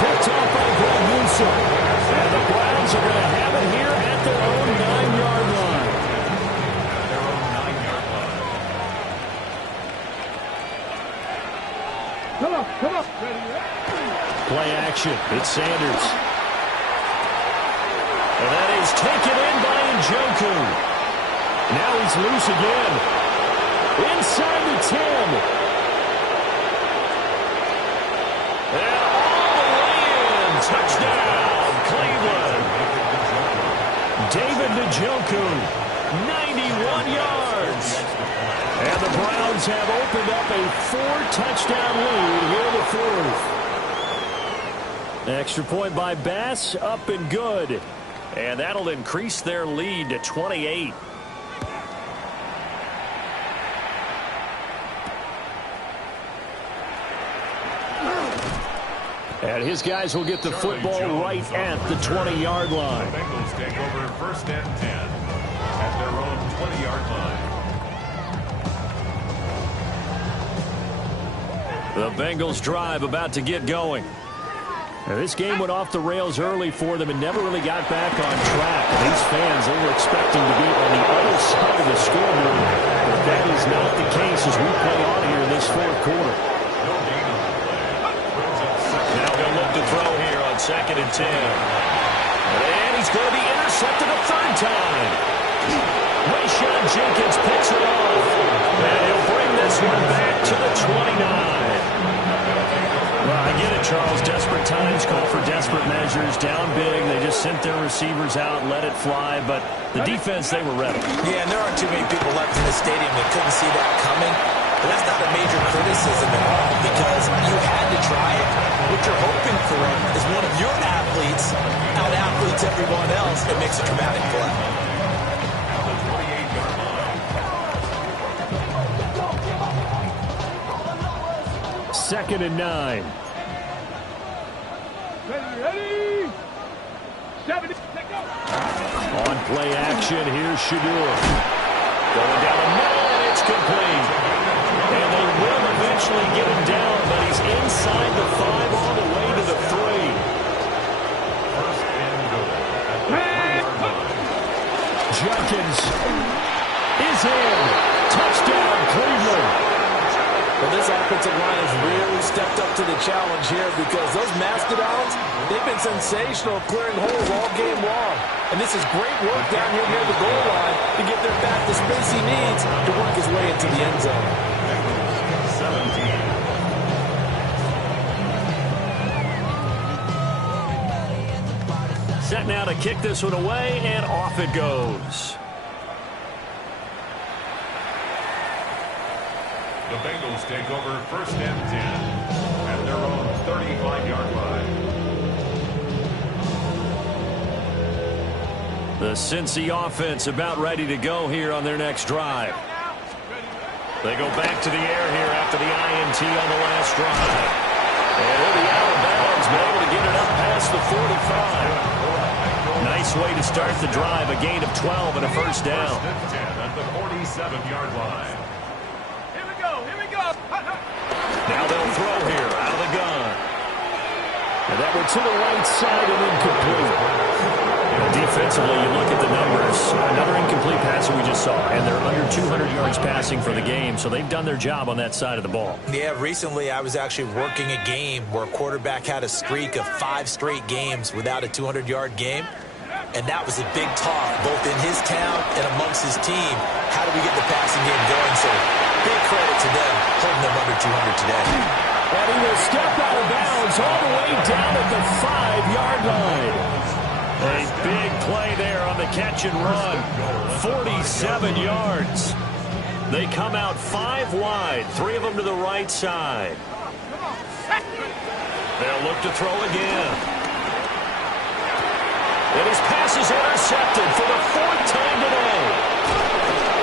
Picked off by Greg Newsome. And the Browns are going to have it here at their own 9-yard line. Their own 9-yard line. Come on. Play action. It's Sanders. And that is taken in by Njoku. Now he's loose again. Inside the 10. And all the way in. Touchdown, Cleveland. David Njoku, 91 yards. And the Browns have opened up a 4-touchdown lead here in the fourth. Extra point by Bass, up and good. And that'll increase their lead to 28. And his guys will get the football right at the 20-yard line. The Bengals take over first and 10 at their own 20-yard line. The Bengals drive about to get going. Now, this game went off the rails early for them and never really got back on track. These fans, they were expecting to be on the other side of the scoreboard, but that is not the case as we play on here in this fourth quarter. No gain on the play. Brings up second. Now they'll look to throw here on 2nd and 10. And he's going to be intercepted a third time. Rayshon Jenkins picks it off. And he'll bring this one back to the 29. Well, I get it, Charles. Desperate times call for desperate measures. Down big. They just sent their receivers out, let it fly. But the defense, they were ready. Yeah, and there aren't too many people left in the stadium that couldn't see that coming. But that's not a major criticism at all because you had to try it. What you're hoping for is one of your athletes out-athletes everyone else and makes a dramatic play. The 28-yard line. 2nd and 9. Ready. 70. On play action, here's Shadur. Going down the middle, and it's complete. And they will eventually get him down, but he's inside the 5 all the way to the 3. First and goal at the 3-yard line. Jenkins is in. Touchdown, Cleveland. Well, this offensive line has really stepped up to the challenge here because those mastodons, they've been sensational clearing holes all game long. And this is great work down here near the goal line to get their back the space he needs to work his way into the end zone. 17. Set now to kick this one away, and off it goes. The Bengals take over first and 10 at their own 35-yard line. The Cincy offense about ready to go here on their next drive. They go back to the air here after the INT on the last drive. And he'll be out of bounds, but able to get it up past the 45. Nice way to start the drive, a gain of 12 and a first down. First and 10 at the 47-yard line. Now they'll throw here out of the gun. And that went to the right side and incomplete. Defensively, you look at the numbers. Another incomplete pass that we just saw, and they're under 200 yards passing for the game, so they've done their job on that side of the ball. Yeah, recently I was actually working a game where a quarterback had a streak of 5 straight games without a 200-yard game, and that was a big talk both in his town and amongst his team. How do we get the passing game going? So big credit to them holding them under 200 today. And he will step out of bounds all the way down at the 5-yard line. A big play there on the catch and run. 47 yards. They come out 5 wide, 3 of them to the right side. They'll look to throw again. And his pass is intercepted for the 4th time today.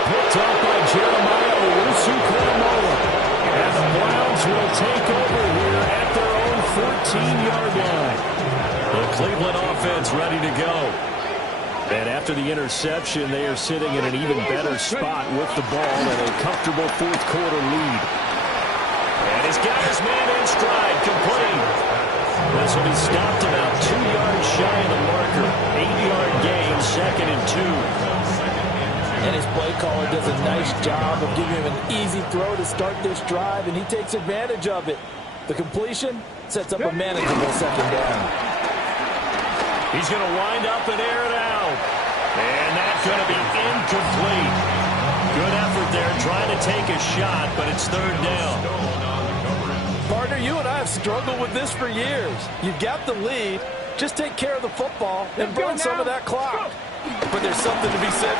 Picked off by Jeremiah Owusu-Koramoah. And the Browns will take over here at their own 14-yard line. The Cleveland offense ready to go. And after the interception, they are sitting in an even better spot with the ball and a comfortable fourth quarter lead. And he's got his man in stride, complete. This will be stopped about 2 yards shy of the marker. 8-yard gain, 2nd and 2. And his play caller does a nice job of giving him an easy throw to start this drive, and he takes advantage of it. The completion sets up a manageable 2nd down. He's going to wind up and air it out. And that's going to be incomplete. Good effort there trying to take a shot, but it's 3rd down. Partner, you and I have struggled with this for years. You've got the lead. Just take care of the football and burn some of that clock. But there's something to be said.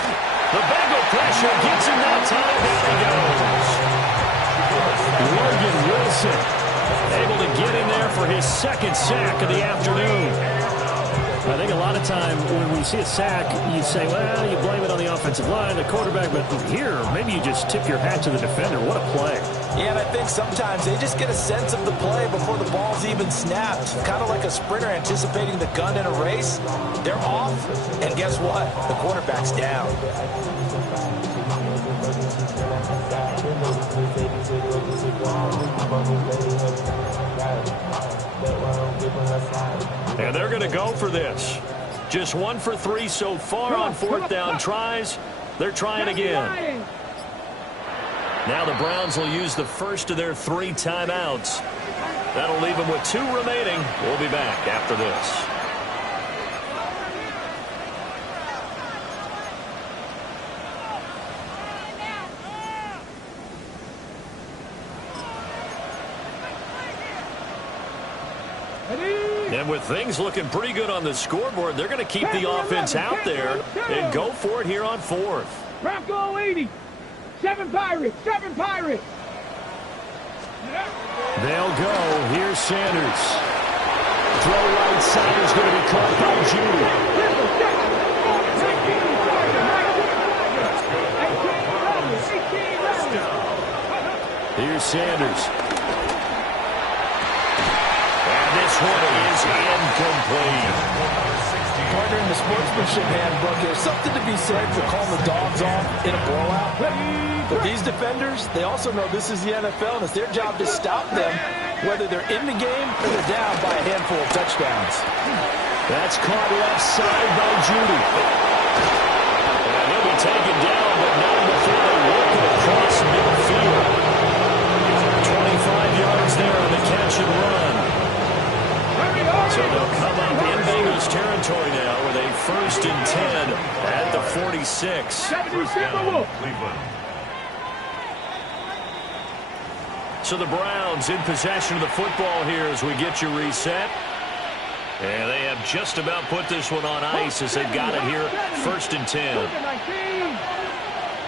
The Bengal pressure gets him that time. Down he goes. Morgan Wilson able to get in there for his 2nd sack of the afternoon. I think a lot of time when we see a sack, you say, well, you blame it on the offensive line, the quarterback, but here, maybe you just tip your hat to the defender. What a play. Yeah, and I think sometimes they just get a sense of the play before the ball's even snapped. Kind of like a sprinter anticipating the gun in a race. They're off, and guess what? The quarterback's down. And they're going to go for this. Just 1 for 3 so far on 4th down tries. They're trying again. Now the Browns will use the first of their 3 timeouts. That'll leave them with 2 remaining. We'll be back after this. And with things looking pretty good on the scoreboard, they're going to keep the offense out there and go for it here on 4th. Bronco 80. 7 Pirates. 7 Pirates. They'll go. Here's Sanders. Throw right side is going to be caught by Judy. Here's Sanders. This one is incomplete. Partner, in the sportsmanship handbook, there's something to be said for calling the dogs off in a blowout. But these defenders, they also know this is the NFL, and it's their job to stop them, whether they're in the game or they're down by a handful of touchdowns. That's caught left side by Judy. And he'll be taken down, but not before they work it across midfield. 25 yards there on the catch and run. So they'll come up in Bengals territory now with a 1st and 10 at the 46. So the Browns in possession of the football here as we get you reset. And they have just about put this one on ice as they've got it here, 1st and 10.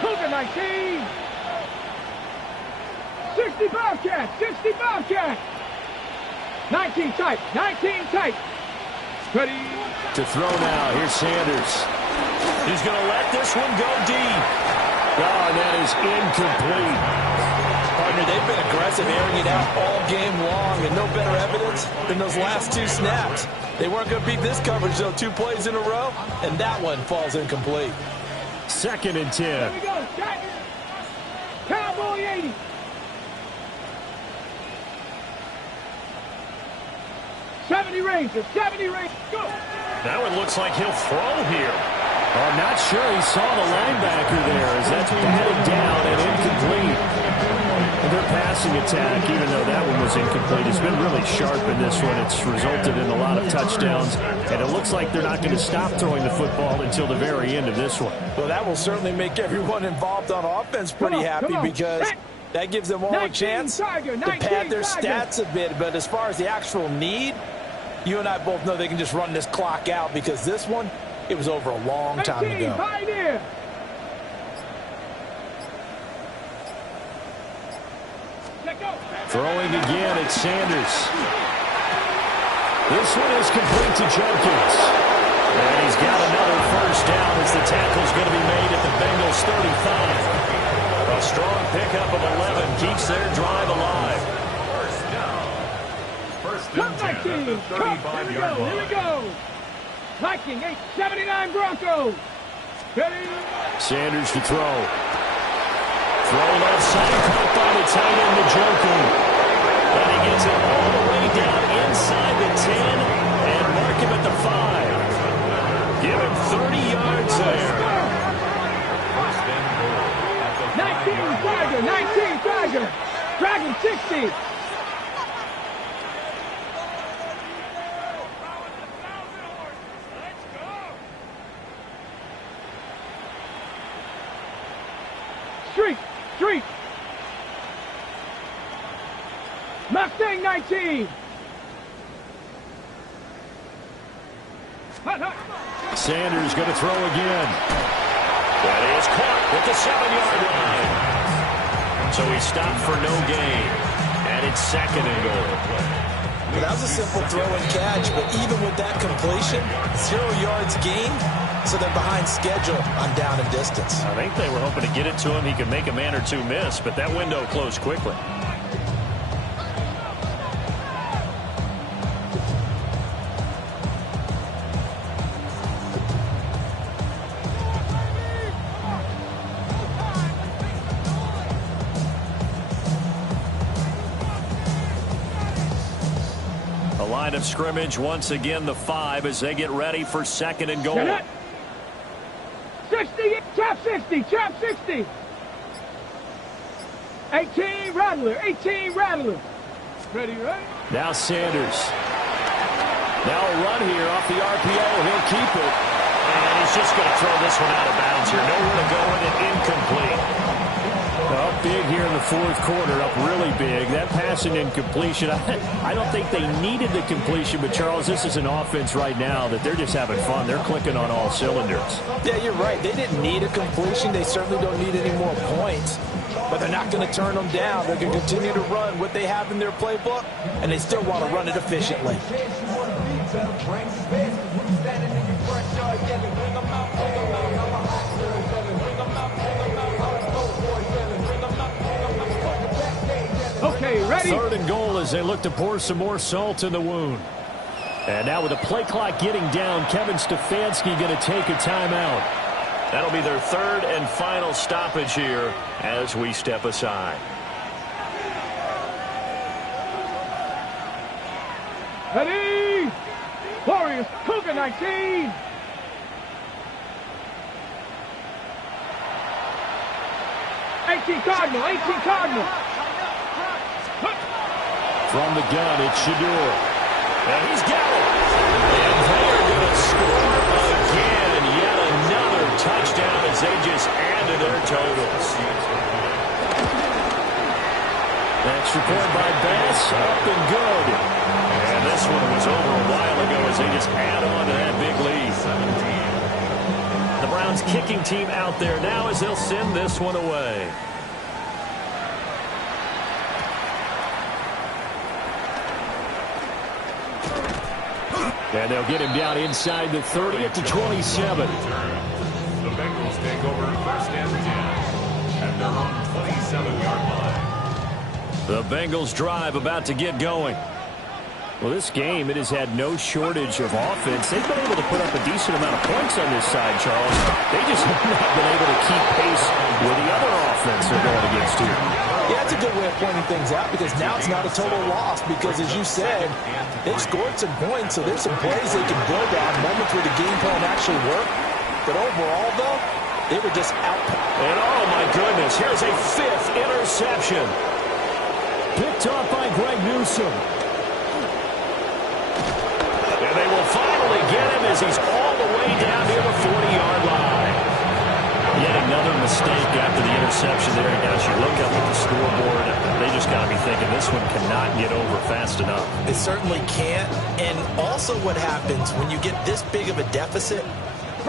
Cougar 19. 60 Bobcats. 60 Bobcats. 19 tight. 19 tight. Ready. To throw now. Here's Sanders. He's going to let this one go deep. Oh, and that is incomplete. Partner, they've been aggressive, airing it out all game long, and no better evidence than those last 2 snaps. They weren't going to beat this coverage, though, 2 plays in a row, and that one falls incomplete. 2nd and 10. Here we go. Cowboy 80. '70 Rangers. Go. Now it looks like he'll throw here. I'm not sure he saw the linebacker there as that's batted down and incomplete. And their passing attack, even though that one was incomplete, has been really sharp in this one. It's resulted in a lot of touchdowns, and it looks like they're not going to stop throwing the football until the very end of this one. Well, that will certainly make everyone involved on offense pretty happy because that gives them all a chance to pad their stats a bit. But as far as the actual need, you and I both know they can just run this clock out because this one, it was over a long time ago. Throwing again at Sanders. This one is complete to Jenkins. And he's got another 1st down as the tackle's going to be made at the Bengals 35. A strong pickup of 11 keeps their drive alive. 1st and 10, 35-yard line. Here we go. Viking 879 Broncos. Ready. Sanders to throw. Throw left side, caught by the tight end, Njoku. And he gets it all the way down inside the 10 and mark him at the 5. Give him 30 yards there. 19 Tiger, 19 Tiger. Dragon 60. Street. Mustang 19. Sanders going to throw again. That is caught at the 7-yard line. So he stopped for no gain. And it's 2nd and goal. Well, that was a simple throw and catch, but even with that completion, 0 yards gained, so they're behind schedule on down and distance. I think they were hoping to get it to him. He could make a man or two miss, but that window closed quickly. Line of scrimmage once again the 5 as they get ready for 2nd and goal. 60, trap 60, trap 60. 18 Rattler. Ready? Now Sanders. Now a run here off the RPO. He'll keep it. And he's just going to throw this one out of bounds here. Nowhere to go with it, incomplete. Up big here in the 4th quarter, up really big. That passing incompletion, I don't think they needed the completion, but Charles, this is an offense right now that they're just having fun. They're clicking on all cylinders. Yeah, you're right. They didn't need a completion. They certainly don't need any more points, but they're not going to turn them down. They're going to continue to run what they have in their playbook, and they still want to run it efficiently. Okay, ready? 3rd and goal as they look to pour some more salt in the wound. And now with the play clock getting down, Kevin Stefanski going to take a timeout. That'll be their 3rd and final stoppage here as we step aside. Ready? Warriors, Cougar 19. Cardinal. From the gun, it's Shador. And he's got it. And they're going to score again. Yet another touchdown as they just add to their totals. Extra point by Bass, up and good. And this one was over a while ago as they just add on to that big lead. The Browns kicking team out there now as they'll send this one away. And they'll get him down inside the 30 at the 27. The Bengals take over 1st and 10 at their own 27-yard line. The Bengals drive about to get going. Well, this game, it has had no shortage of offense. They've been able to put up a decent amount of points on this side, Charles. They just have not been able to keep pace with the other offense they're going against here. Yeah, that's a good way of pointing things out because now it's not a total loss because, as you said, they've scored some points, so there's some plays they can build on, moments where the game plan actually worked. But overall, though, they were just out. And, oh, my goodness, here's a 5th interception. Picked off by Greg Newsome. And they will finally get him as he's all the way down near the 40-yard line. Yet another mistake after the interception there. And as you look up at the scoreboard, they just got to be thinking this one cannot get over fast enough. It certainly can't. And also what happens when you get this big of a deficit,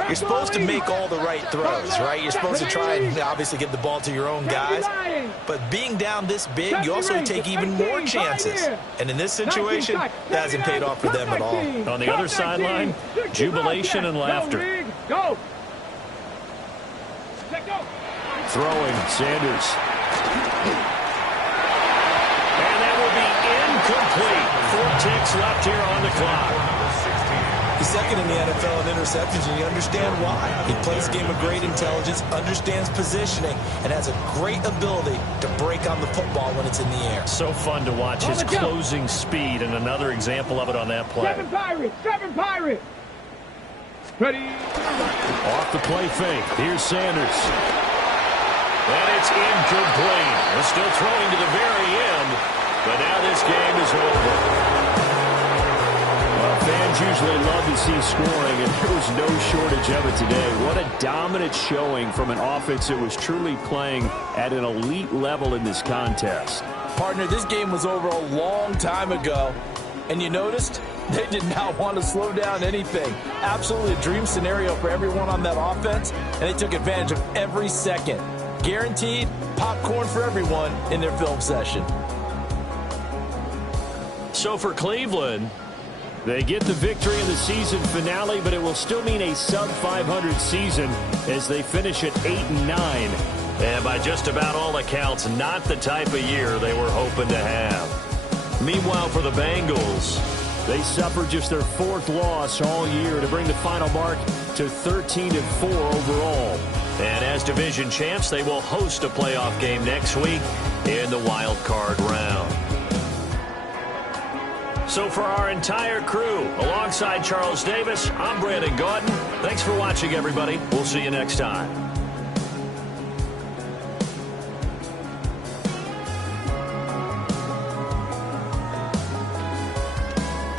you're supposed to make all the right throws, right? You're supposed to try and obviously get the ball to your own guys. But being down this big, you also take even more chances. And in this situation, that hasn't paid off for them at all. On the other sideline, jubilation and laughter. Go. Throwing, Sanders. And that will be incomplete. 4 ticks left here on the clock. You second in the NFL in interceptions, and you understand why. He plays a game of great intelligence, understands positioning, and has a great ability to break on the football when it's in the air. So fun to watch his closing speed, and another example of it on that play. Seven Pirates! Ready? Off the play fake. Here's Sanders. And it's incomplete. They're still throwing to the very end, but now this game is over. Well, fans usually love to see scoring, and there was no shortage of it today. What a dominant showing from an offense that was truly playing at an elite level in this contest. Partner, this game was over a long time ago, and you noticed they did not want to slow down anything. Absolutely a dream scenario for everyone on that offense, and they took advantage of every second. Guaranteed popcorn for everyone in their film session. So for Cleveland, they get the victory in the season finale, but it will still mean a sub-500 season as they finish at 8-9. And by just about all accounts, not the type of year they were hoping to have. Meanwhile, for the Bengals, they suffered just their 4th loss all year to bring the final mark to 13-4 overall. And as division champs, they will host a playoff game next week in the wild card round. So for our entire crew, alongside Charles Davis, I'm Brandon Gaudin. Thanks for watching, everybody. We'll see you next time.